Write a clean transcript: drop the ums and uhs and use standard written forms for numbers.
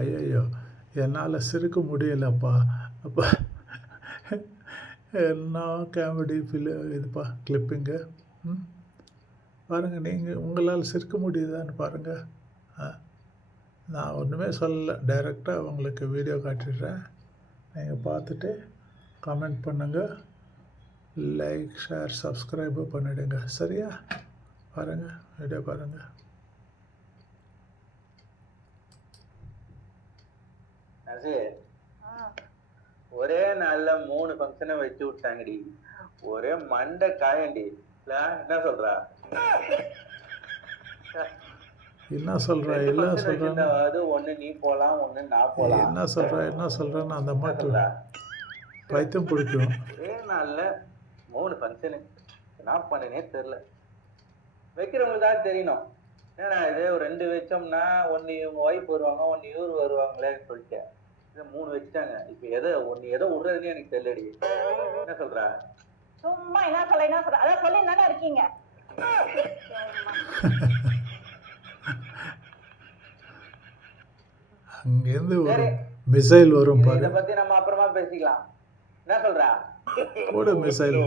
ஐயையோ ஐயையோ என்னால் சிரிக்க முடியலப்பா அப்பா என்ன காமெடி இதுப்பா கிளிப்பிங்கு ம் பாருங்கள் நீங்கள் உங்களால் சிரிக்க முடியுதான்னு பாருங்கள் நான் ஒன்றுமே சொல்லலை டைரெக்டாக உங்களுக்கு வீடியோ காட்டிடுறேன் நீங்கள் பார்த்துட்டு கமெண்ட் பண்ணுங்கள் லைக் ஷேர் சப்ஸ்கிரைபு பண்ணிவிடுங்க சரியா பாருங்கள் வீடியோ பாருங்கள் ஒரே நாள்ல 3 ஃபங்க்ஷனை வச்சு விட்டாங்கடி ஒரே மண்டை காயண்டி என்ன சொல்றா என்ன சொல்கிறா எல்லாம் சொல்கிறேன் அது ஒன்று நீ போகலாம் ஒன்று நான் போகலாம் என்ன சொல்கிறேன்னு அந்த அம்மாக்கு பைத்தியம் பிடிக்கும் ஒரே நாளில் 3 ஃபங்க்ஷனு என்ன பண்ணனே தெரில வைக்கிறவங்களுக்கு தான் தெரியணும் ஏன்னா இது ஒரு 2 வச்சோம்னா ஒன்று இவங்க ஒய்ஃப் வருவாங்க ஒன்று இவர் வருவாங்களேன்னு சொல்லிட்டேன் இதை 3 வச்சுட்டாங்க இப்போ ஒன்று எதோ விடுறதுன்னு எனக்கு தெரியலடி என்ன சொல்கிறா சும்மா என்ன சொல்ற அதான் சொல்லி தானே இருக்கீங்க அங்கேருந்து ஒரு மிசைல் வரும் பாரு இதை பற்றி நம்ம அப்புறமா பேசிக்கலாம் என்ன சொல்கிறா கூட மிசைல்